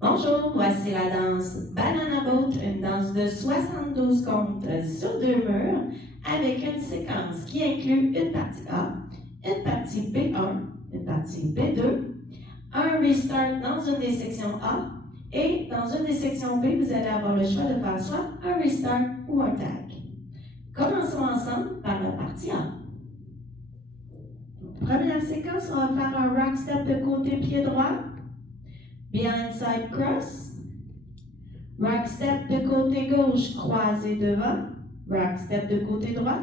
Bonjour, voici la danse Banana Boat, une danse de 72 comptes sur 2 murs avec une séquence qui inclut une partie A, une partie B1, une partie B2, un restart dans une des sections A et dans une des sections B, vous allez avoir le choix de faire soit un restart ou un tag. Commençons ensemble par la partie A. Première séquence, on va faire un rock step de côté pied droit, behind side cross, rock step de côté gauche, croisé devant, rock step de côté droit,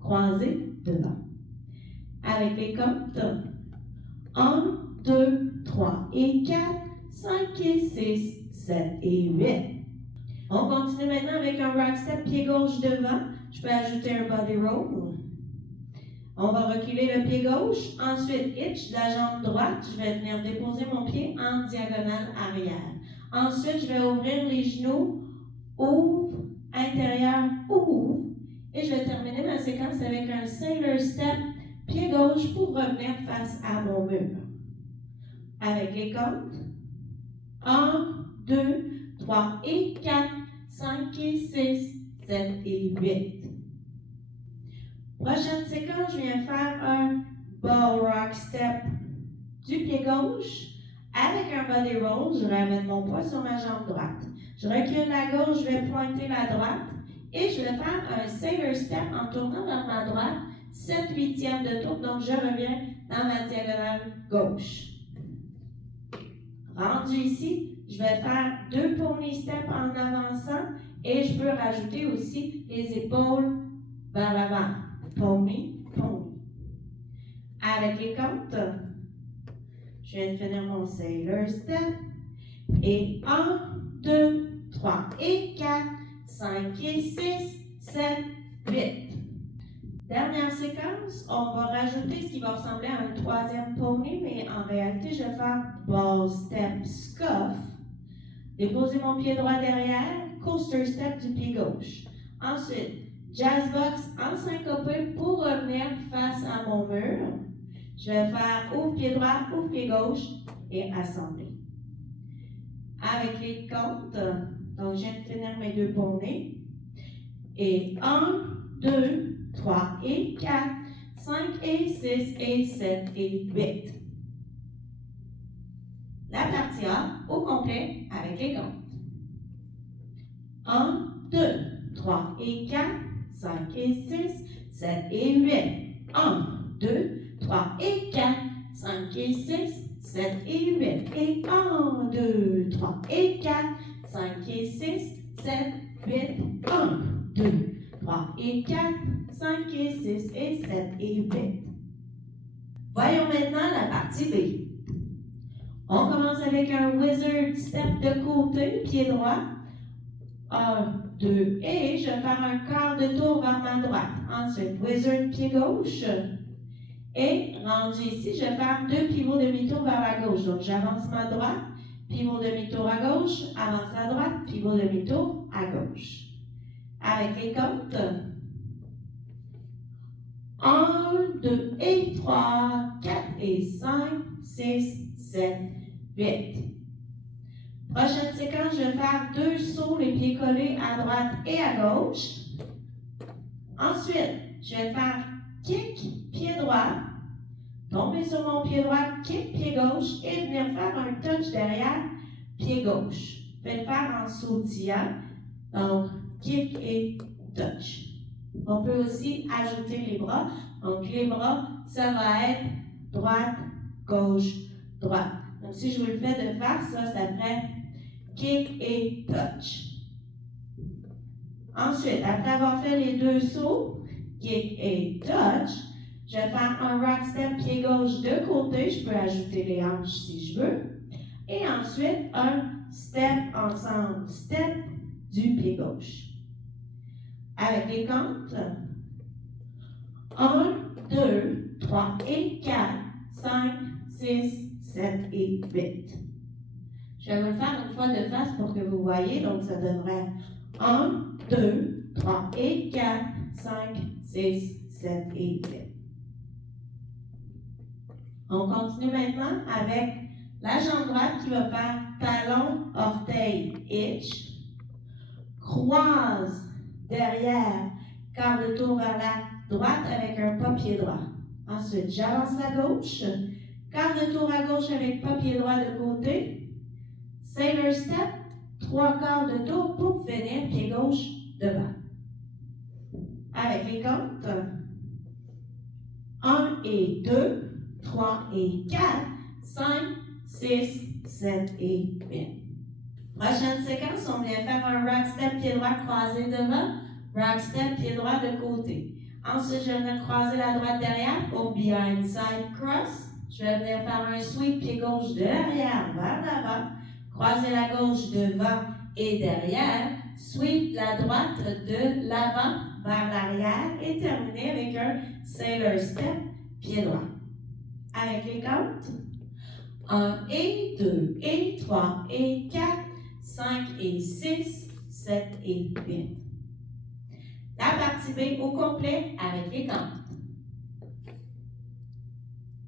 croisé devant. Avec les comptes 1, 2, 3 et 4, 5 et 6, 7 et 8. On continue maintenant avec un rock step pied gauche devant. Je peux ajouter un body roll. On va reculer le pied gauche. Ensuite, hitch de la jambe droite. Je vais venir déposer mon pied en diagonale arrière. Ensuite, je vais ouvrir les genoux. Ouvre, intérieur, ouvre. Et je vais terminer ma séquence avec un sailor step, pied gauche pour revenir face à mon mur. Avec les comptes. 1, 2, 3 et 4, 5 et 6, 7 et 8. Prochaine séquence, je viens faire un ball rock step du pied gauche avec un body roll. Je ramène mon poids sur ma jambe droite. Je recule la gauche, je vais pointer la droite et je vais faire un sailor step en tournant vers ma droite, 7/8 de tour, donc je reviens dans ma diagonale gauche. Rendu ici, je vais faire 2 pony steps en avançant et je peux rajouter aussi les épaules vers l'avant. Pony, pony. Avec les comptes, je viens de finir mon sailor step. Et 1, 2, 3 et 4, 5 et 6, 7, 8. Dernière séquence, on va rajouter ce qui va ressembler à un 3e pony, mais en réalité, je vais faire ball step scuff. Déposer mon pied droit derrière, coaster step du pied gauche. Ensuite, jazz box en syncopé pour revenir face à mon mur. Je vais faire ouvre pied droit, ouvre pied gauche et assembler. Avec les comptes, donc je viens de finir mes 2 poneys. Et 1, 2, 3 et 4, 5 et 6 et 7 et 8. La partie A au complet avec les comptes. 1, 2, 3 et 4, 5 et 6, 7 et 8. 1, 2, 3 et 4, 5 et 6, 7 et 8. Et 1, 2, 3 et 4, 5 et 6, 7, 8. 1, 2, 3 et 4, 5 et 6 et 7 et 8. Voyons maintenant la partie B. On commence avec un wizard step de côté, pied droit. 1, 2, et je vais faire un quart de tour vers ma droite. Ensuite, wizard pied gauche. Et rendu ici, je vais faire 2 pivots demi-tour vers la gauche. Donc, j'avance ma droite, pivot demi-tour à gauche, avance à droite, pivot demi-tour à gauche. Avec les comptes. 1, 2 et 3, 4 et 5, 6, 7, 8. Prochaine séquence, je vais faire 2 sauts, les pieds collés à droite et à gauche. Ensuite, je vais faire kick, pied droit, tomber sur mon pied droit, kick, pied gauche et venir faire un touch derrière, pied gauche. Je vais le faire en sautillant, donc kick et touch. On peut aussi ajouter les bras. Donc, les bras, ça va être droite, gauche, droite. Donc, si je vous le fais de faire ça, ça ferait kick et touch. Ensuite, après avoir fait les 2 sauts, kick et touch, je vais faire un rock step pied gauche de côté. Je peux ajouter les hanches si je veux. Et ensuite, un step ensemble, step du pied gauche. Avec les comptes. 1, 2, 3 et 4, 5, 6, 7 et 8. Je vais vous le faire une fois de face pour que vous voyez. Donc, ça donnerait 1, 2, 3 et 4, 5, 6, 7 et 8. On continue maintenant avec la jambe droite qui va faire talon, orteil, hitch. Croise derrière, quart de tour vers la droite avec un pas pied droit. Ensuite, j'avance la gauche. Quart de tour à gauche avec pas pied droit de côté. Sailor step, 3 quarts de tour pour finir pied gauche devant. Avec les comptes. 1 et 2, 3 et 4, 5, 6, 7 et 8. Prochaine séquence, on vient faire un rock step pied droit croisé devant, rock step pied droit de côté. Ensuite, je vais venir croiser la droite derrière pour behind side cross. Je vais venir faire un sweep pied gauche de l'arrière vers l'avant, croiser la gauche devant et derrière, sweep la droite de l'avant vers l'arrière et terminer avec un sailor step pied droit. Avec les comptes, 1 et 2 et 3 et 4, 5 et 6, 7 et 8. La partie B au complet avec les comptes.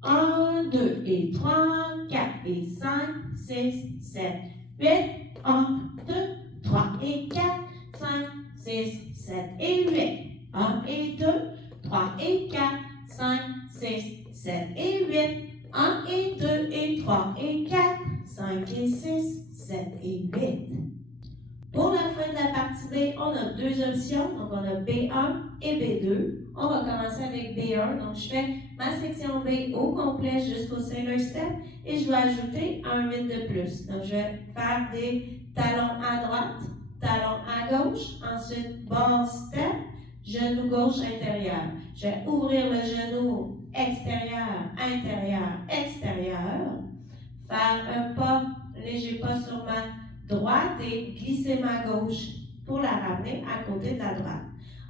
1, 2 et 3, 4 et 5, 6, 7, 8. 1, 2, 3 et 4, 5, 6, 7 et 8. 1 et 2, 3 et 4, 5, 6, 7 et 8. 1 et 2 et 3 et 4, 5 et 6, 7 et 8. Pour la fin de la partie B, on a deux options. Donc, on a B1 et B2. On va commencer avec B1. Donc, je fais ma section B au complet jusqu'au sailor step et je vais ajouter un 8 de plus. Donc, je vais faire des talons à droite, talons à gauche, ensuite ball step, genou gauche intérieur. Je vais ouvrir le genou extérieur, intérieur, extérieur, faire un pas, léger pas sur ma droite et glisser ma gauche pour la ramener à côté de la droite.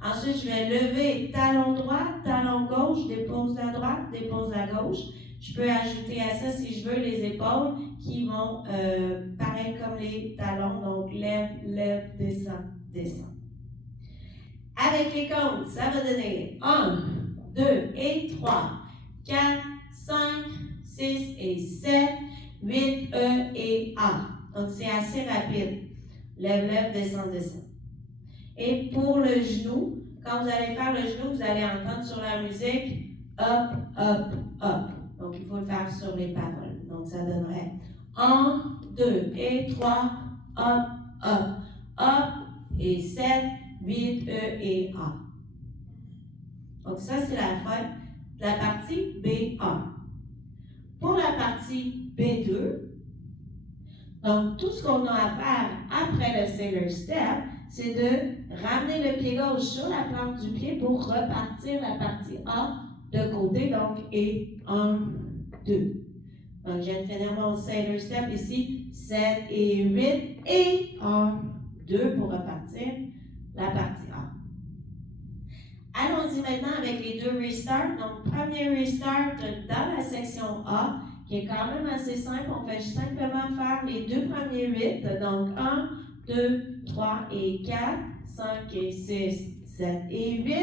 Ensuite, je vais lever talon droit, talon gauche, dépose la droite, dépose la gauche. Je peux ajouter à ça, si je veux, les épaules qui vont pareil comme les talons, donc lève, lève, descend, descend. Avec les comptes, ça va donner 1, 2 et 3, 4, 5, 6 et 7, 8, E et A. Donc, c'est assez rapide. Lève, lève, descend, descend. Et pour le genou, quand vous allez faire le genou, vous allez entendre sur la musique up, up, up. Donc, il faut le faire sur les paroles. Donc, ça donnerait 1, 2 et 3, up, up, up et 7, 8, E et A. Donc, ça, c'est la fin de la partie B1. Pour la partie B2, donc, tout ce qu'on a à faire après le sailor step, c'est de ramener le pied gauche sur la plante du pied pour repartir la partie A de côté, donc, et 1, 2. Donc, je viens de finir mon sailor step ici, 7 et 8, et 1, 2 pour repartir la partie A. Allons-y maintenant avec les deux restarts. Donc, premier restart dans la section A, qui est quand même assez simple. On fait simplement faire les deux premiers 8. Donc, 1, 2, 3 et 4, 5 et 6, 7 et 8.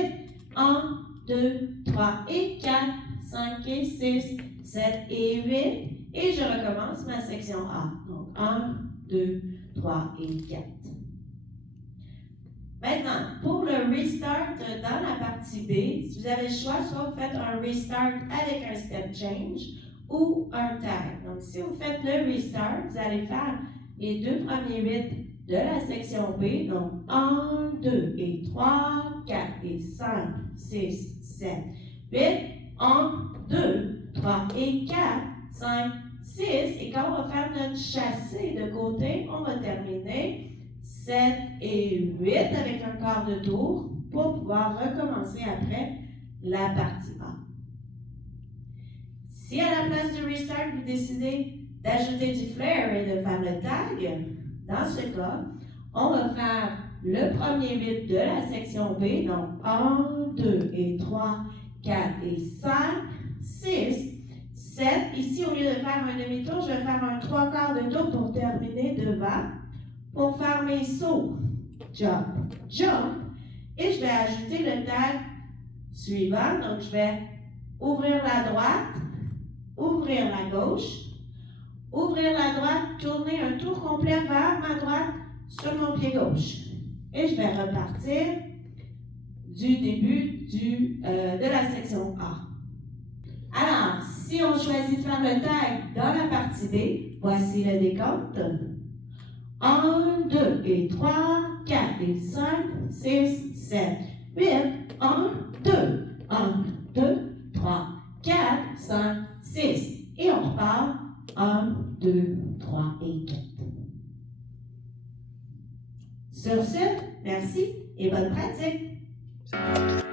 1, 2, 3 et 4, 5 et 6, 7 et 8. Et je recommence ma section A. Donc, 1, 2, 3 et 4. Maintenant, pour le restart dans la partie B, si vous avez le choix, soit vous faites un restart avec un step change ou un tag. Donc, si vous faites le restart, vous allez faire les deux premiers 8 de la section B. Donc, 1, 2 et 3, 4 et 5, 6, 7, 8. 1, 2, 3 et 4, 5, 6. Et quand on va faire notre chassé de côté, on va terminer 7 et 8 avec un quart de tour pour pouvoir recommencer après la partie A. Si à la place du restart, vous décidez d'ajouter du flair et de faire le tag, dans ce cas, on va faire le premier 8 de la section B, donc 1, 2 et 3, 4 et 5, 6, 7. Ici, au lieu de faire un demi-tour, je vais faire un 3 quarts de tour pour terminer devant. Pour faire mes sauts, jump, jump, et je vais ajouter le tag suivant. Donc, je vais ouvrir la droite, ouvrir la gauche, ouvrir la droite, tourner un tour complet vers ma droite sur mon pied gauche. Et je vais repartir du début de la section A. Alors, si on choisit de faire le tag dans la partie B, voici le décompte. 1, 2 et 3, 4 et 5, 6, 7, 8, 1, 2, 1, 2, 3, 4, 5, 6. Et on repart 1, 2, 3 et 4. Sur ce, merci et bonne pratique.